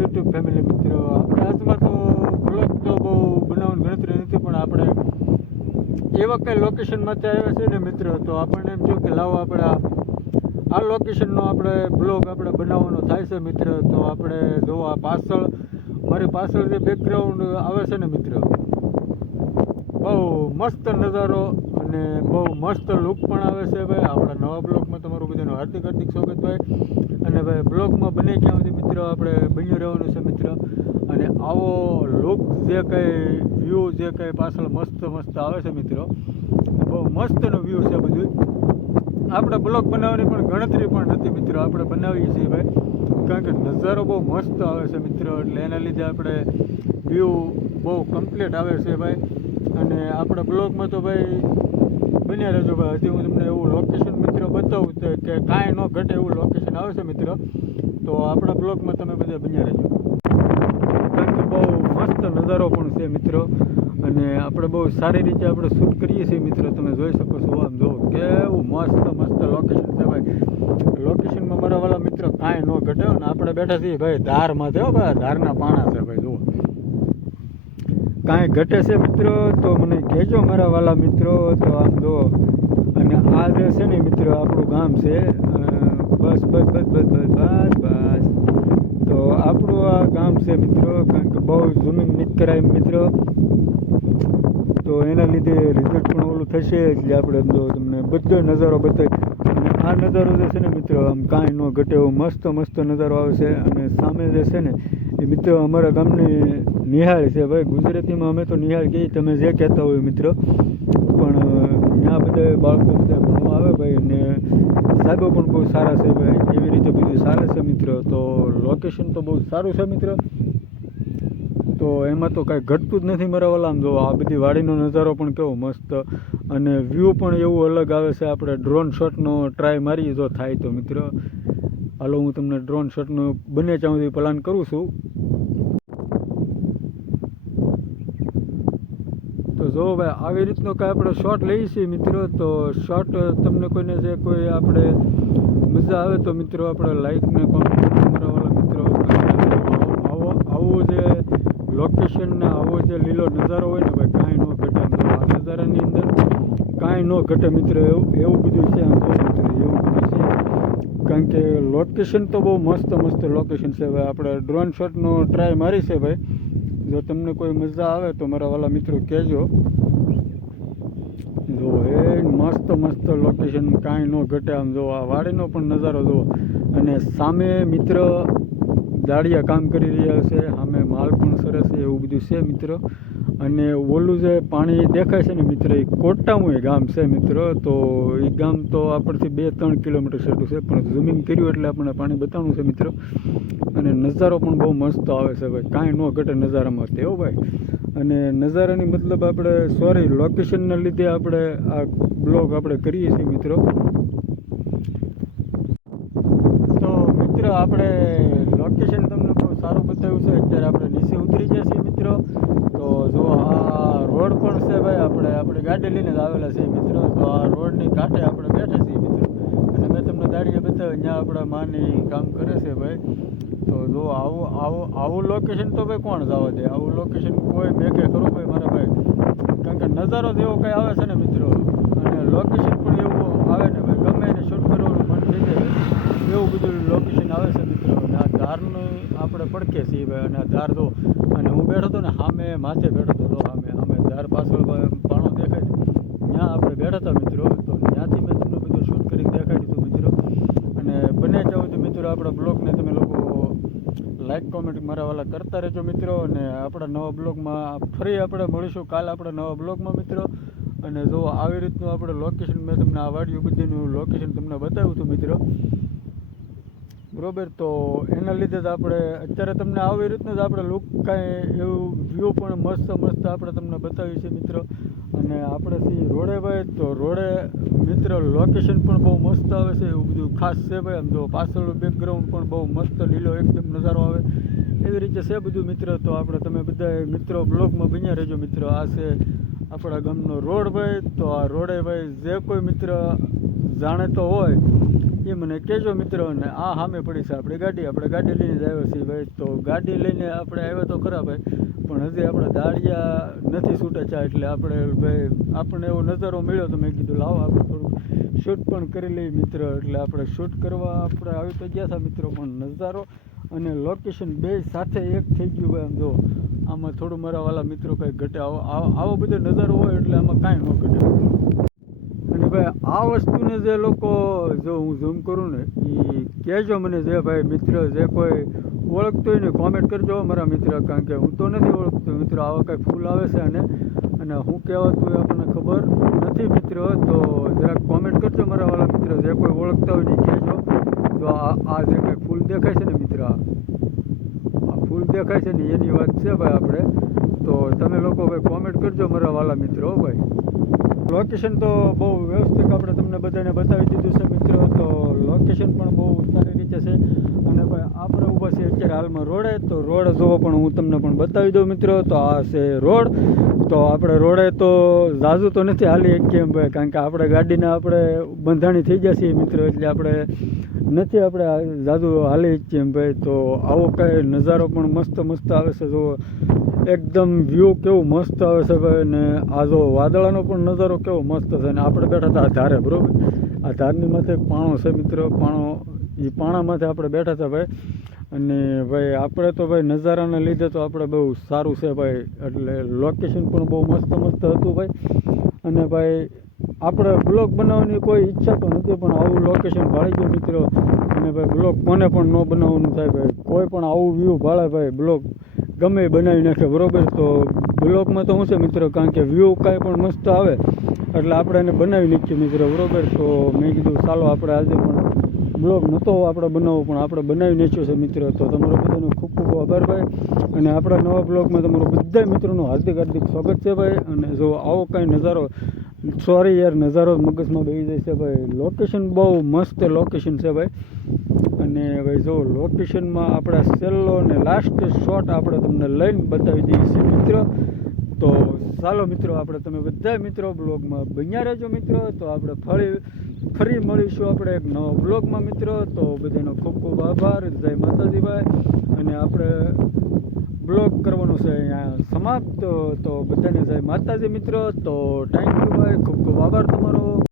YouTube family મિત્રો, આપણે આજમાં તો બ્લોગ તો બહુ બનાવવાની ગણતરી નથી, પણ આપણે એવા કંઈ લોકેશનમાંથી આવ્યા છે ને મિત્રો, તો આપણને એમ થયું કે લાવો આપણે આ લોકેશનનો આપણે બ્લોગ આપણે બનાવવાનો થાય છે મિત્ર. તો આપણે જોવા પાછળ મારી પાછળ જે બેકગ્રાઉન્ડ આવે છે ને મિત્ર, બહુ મસ્ત નજારો અને બહુ મસ્ત લુક પણ આવે છે ભાઈ. આપણા નવા બ્લોગમાં તમારું બધાનું હાર્દિક હાર્દિક સ્વાગત ભાઈ. અને ભાઈ બ્લોગમાં બને ક્યાં સુધી મિત્રો આપણે બન્યું રહેવાનું છે મિત્ર. અને આવો લુક જે કંઈ વ્યૂ જે કંઈ પાછળ મસ્ત મસ્ત આવે છે મિત્રો, બહુ મસ્તનો વ્યૂ છે બધું. આપણે બ્લોગ બનાવવાની પણ ગણતરી પણ નથી મિત્રો, આપણે બનાવીએ છીએ ભાઈ, કારણ કે નજારો બહુ મસ્ત આવે છે મિત્રો, એટલે એના લીધે આપણે વ્યૂ બહુ કમ્પ્લીટ આવે છે ભાઈ. અને આપણે બ્લોગમાં તો ભાઈ બન્યા રહેજો ભાઈ. હજી હું તમને એવું લોકેશન મિત્રો બતાવું તો કે કાંઈ ન ઘટે એવું લોકેશન આવે છે મિત્રો, તો આપણા બ્લોગમાં તમે બધા બન્યા રહેજો, કારણ કે બહુ મસ્ત નજારો પણ છે મિત્રો. અને આપણે બહુ સારી રીતે આપણે શૂટ કરીએ છીએ મિત્રો, તમે જોઈ શકો છો. આમ જુઓ કેવું મસ્ત મસ્ત લોકેશન છે ભાઈ. લોકેશનમાં મારા વાળા મિત્રો કાંઈ ન ઘટે. ને આપણે બેઠા છીએ ભાઈ ધારમાં, થયો ભાઈ ધારના પાણા છે ભાઈ. જુઓ કાંઈ ઘટે છે મિત્રો તો મને કહેજો મારા વાલા મિત્રો. તો આમ જુઓ, અને આ જે છે ને મિત્રો આપણું ગામ છે. બસ બસ બસ બસ બસ બસ બસ, તો આપણું આ ગામ છે મિત્રો, કારણ કે બહુ ઝૂમિંગ નથી કરાય મિત્રો, તો એના લીધે રિઝલ્ટ પણ ઓલું થશે. એટલે આપણે એમ જો તમને બધો નજારો બતાવી. અને આ નજારો જે છે ને મિત્રો આમ કાંઈ ન ઘટે એવો મસ્ત મસ્ત નજારો આવે છે. અને સામે જે છે ને એ મિત્રો અમારા ગામની નિહાળ છે ભાઈ. ગુજરાતીમાં અમે તો નિહાળ કહીએ, તમે જે કહેતા હોય મિત્રો, પણ ત્યાં બધા બાળકો બધા ભણવા આવે ભાઈ. ને સાહેબો પણ બહુ સારા છે ભાઈ, એવી રીતે બધું સારા છે મિત્રો. તો લોકેશન તો બહુ સારું છે મિત્રો, તો એમાં તો કાંઈ ઘટતું જ નથી મારા વાલા. આમ જો આ બધી વાડીનો નજારો પણ કેવો મસ્ત, અને વ્યૂ પણ એવું અલગ આવે છે. આપણે ડ્રોન શોટનો ટ્રાય મારીએ જો થાય તો મિત્રો. હાલો હું તમને ડ્રોન શોટનો બને ત્યાં સુધી પ્લાન કરું છું. તો જો ભાઈ આવી રીતનો કાંઈ આપણે શોટ લઈએ છીએ મિત્રો, તો શોટ તમને કોઈને જે કોઈ આપણે મજા આવે તો મિત્રો આપણે લાઈક ને કોમેન્ટ મારા વાળા મિત્રો. આવું જે લોકેશન ને આવો જે લીલો નજારો હોય ને ભાઈ, કાંઈ ન ઘટે. આ નજારાની અંદર કાંઈ ન ઘટે મિત્રો, એવું બધું છે. આમ તો મિત્રો એવું બધું છે, કારણ કે લોકેશન તો બહુ મસ્ત મસ્ત લોકેશન છે ભાઈ. આપણે ડ્રોન શોટનો ટ્રાય મારી છે ભાઈ. જો તમને કોઈ મજા આવે તો મારા વાલા મિત્રો કહેજો. જો એ મસ્ત મસ્ત લોકેશન, કાંઈ ન ઘટે. આમ જો આ વાડીનો પણ નજારો જુઓ. અને સામે મિત્ર દાળિયા કામ કરી રહ્યા છે, સામે માલ પણ સરસ છે, એવું બધું છે મિત્રો. અને ઓલું જે પાણી દેખાય છે ને મિત્ર, એ કોટામું ગામ છે મિત્રો. તો એ ગામ તો આપણથી 2-3 કિલોમીટર છેટું છે, પણ ઝૂમિંગ કર્યું એટલે આપણને પાણી બતાવવાનું છે મિત્રો. અને નજારો પણ બહુ મસ્ત આવે છે ભાઈ, કાંઈ ન ઘટે નજારામાં તેવો ભાઈ. અને નજારાની મતલબ આપણે સોરી લોકેશનના લીધે આપણે આ બ્લોગ આપણે કરીએ છીએ મિત્રો. તો મિત્રો આપણે લોકેશન તમને બહુ સારું બતાવ્યું છે. અત્યારે આપણે નીચે ઉતરી ગયા છીએ મિત્રો. તો જો આ રોડ પણ છે ભાઈ, આપણે આપણી ગાડી લઈને જ આવેલા છીએ મિત્રો. તો આ રોડની કાંઠે આપણે બેઠા છીએ મિત્રો. અને મેં તમને દાડીએ બતાવ્યું ત્યાં આપણા માની કામ કરે છે ભાઈ. તો જો આવું લોકેશન તો ભાઈ કોણ જવા દે, આવું લોકેશન કોઈ મેકે કરો ભાઈ મારા ભાઈ, કારણ કે નજારો જ એવો કંઈ આવે છે ને મિત્રો. અને લોકેશન પણ એવું આવે ને ભાઈ, ગમે એને શૂટ કરવાનું મન થઈ જાય એવું બધું લોકેશન આવે છે મિત્રો. અને આ ધારનું આપણે પડખે છીએ ભાઈ. અને આ ધાર જો, અને હું બેઠો હતો ને સામે માથે બેઠો હતો, સામે ધાર પાછળ પાણો દેખાય ને ત્યાં આપણે બેઠા હતા મિત્રો. તો ત્યાંથી મેં તમને બધું શૂટ કરીને દેખાડી દીધું મિત્રો. અને બને ત્યાં સુધી મિત્રો આપણા બ્લોગને તમે લોકો લાઈક કોમેન્ટ મારા વાલા કરતા રહેજો મિત્રો. અને આપણા નવા બ્લોગમાં ફરી આપણે મળીશું કાલે આપણા નવા બ્લોગમાં મિત્રો. અને જો આવી રીતનું આપણે લોકેશન મેં તમને આ વાડિયું બધીનું લોકેશન તમને બતાવ્યું હતું મિત્રો, બરાબર. તો એના લીધે જ આપણે અત્યારે તમને આવી રીતનું જ આપણે લુક કાંઈ એવું વ્યૂ પણ મસ્ત મસ્ત આપણે તમને બતાવીએ છીએ મિત્રો. અને આપણે છીએ રોડે ભાઈ, તો રોડે મિત્ર લોકેશન પણ બહુ મસ્ત આવે છે, એવું બધું ખાસ છે ભાઈ. આમ જો પાછળનું બેકગ્રાઉન્ડ પણ બહુ મસ્ત લીલો એકદમ નજારો આવે એવી રીતે છે બધું મિત્ર. તો આપણે તમે બધા મિત્રો બ્લોગમાં બન્યા રહેજો મિત્રો. આ છે આપણા ગામનો રોડ ભાઈ. તો આ રોડે ભાઈ જે કોઈ મિત્ર જાણે તો હોય એ મને કહેજો મિત્રો. અને આ સામે પડી છે આપણી ગાડી, આપણે ગાડી લઈને જ આવ્યા છીએ ભાઈ. તો ગાડી લઈને આપણે આવ્યા તો ખરા ભાઈ, પણ હજી આપણે દાળિયા નથી છૂટા ચા, એટલે આપણે ભાઈ આપણને એવો નજારો મળ્યો તો મેં કીધું લાવો આપણે થોડું શૂટ પણ કરી લઈએ મિત્ર. એટલે આપણે શૂટ કરવા આપણે આવી તો ગયા હતા મિત્રો, પણ નજારો અને લોકેશન બે સાથે એક થઈ ગયું ભાઈ. આમ જો આમાં થોડું મારા વાલા મિત્રો કંઈ ઘટે, આવો બધો નજારો હોય એટલે આમાં કાંઈ ન ઘટે. અને ભાઈ આ વસ્તુને જે લોકો, જો હું ઝૂમ કરું ને, એ કહેજો મને, જે ભાઈ મિત્ર જે કોઈ ઓળખતો હોય ને કોમેન્ટ કરજો મારા મિત્ર, કારણ કે હું તો નથી ઓળખતો મિત્ર. આવા કંઈ ફૂલ આવે છે અને હું કહેવાતું એ આપણને ખબર નથી મિત્ર. તો જરાક કોમેન્ટ કરજો મારા વાળા મિત્ર, જે કોઈ ઓળખતા હોય ને કહેજો. જો આ જે કંઈ ફૂલ દેખાય છે ને મિત્ર, આ ફૂલ દેખાય છે ને એની વાત છે ભાઈ આપણે. તો તમે લોકો ભાઈ કોમેન્ટ કરજો મારા વાલા મિત્રો ભાઈ. લોકેશન તો બહુ વ્યવસ્થિત આપણે તમને બધાને બતાવી દીધું છે મિત્રો. તો લોકેશન પણ બહુ સારી રીતે છે. અને ભાઈ આપણે ઊભા છીએ અત્યારે હાલમાં રોડે. તો રોડ જોવો પણ હું તમને પણ બતાવી દઉં મિત્રો. તો આ છે રોડ. તો આપણે રોડે તો ઝાઝુ તો નથી હાલી શકીએ એમ ભાઈ, કારણ કે આપણે ગાડીને આપણે બંધાણી થઈ ગયા છીએ મિત્રો, એટલે આપણે નથી આપણે ઝાઝુ હાલી શકીએ એમ ભાઈ. તો આવો કાંઈ નજારો પણ મસ્ત મસ્ત આવે છે. જુઓ એકદમ વ્યૂ કેવું મસ્ત આવે છે ભાઈ. ને આ જો વાદળાનો પણ નજારો કેવો મસ્ત છે. અને આપણે બેઠા હતા આ ધારે, બરાબર. આ ધારની માથે એક પાણો છે મિત્રો, એ પાણા માથે આપણે બેઠા હતા ભાઈ. અને ભાઈ આપણે તો ભાઈ નજારાને લીધે તો આપણે બહુ સારું છે ભાઈ. એટલે લોકેશન પણ બહુ મસ્ત મસ્ત હતું ભાઈ. અને ભાઈ આપણે બ્લોગ બનાવવાની કોઈ ઈચ્છા તો નથી, પણ આવું લોકેશન ભાળી ગયું મિત્રો. અને ભાઈ બ્લોગ કોને પણ ન બનાવવાનું થાય ભાઈ, કોઈ પણ આવું વ્યૂ ભાળે ભાઈ, બ્લોગ ગમે એ બનાવી નાખે, બરાબર. તો બ્લોગમાં તો શું છે મિત્રો, કારણ કે વ્યૂ કાંઈ પણ મસ્ત આવે એટલે આપણે એને બનાવી નાખીએ મિત્રો, બરાબર. તો મેં કીધું ચાલો આપણે આજે પણ બ્લોગ નહોતો આપણે બનાવવો, પણ આપણે બનાવી નાખ્યો છે મિત્રો. તો તમારો બધાનો ખૂબ ખૂબ આભાર ભાઈ. અને આપણા નવા બ્લોગમાં તમારું બધા મિત્રોનું હાર્દિક હાર્દિક સ્વાગત છે ભાઈ. અને જો આવો કાંઈ નજારો, સોરી યાર, નજારો મગજમાં બેસી જાય છે ભાઈ. લોકેશન બહુ મસ્ત લોકેશન છે ભાઈ. અને ભાઈ જો લોકેશનમાં આપણા છેલ્લો અને લાસ્ટ શોટ આપણે તમને લઈને બતાવી દઈએ છીએ મિત્રો. તો ચાલો મિત્રો, આપણે તમે બધા મિત્રો બ્લોગમાં બન્યા રહેજો મિત્રો. તો આપણે ફરી મળીશું આપણે એક નવા બ્લોગમાં મિત્રો. તો બધાનો ખૂબ ખૂબ આભાર. જય માતાજી ભાઈ. અને આપણે બ્લોગ કરવાનો છે અહીંયા સમાપ્ત. તો બધાને જય માતાજી મિત્રો. તો થેન્ક યુ ભાઈ, ખૂબ ખૂબ આભાર તમારો.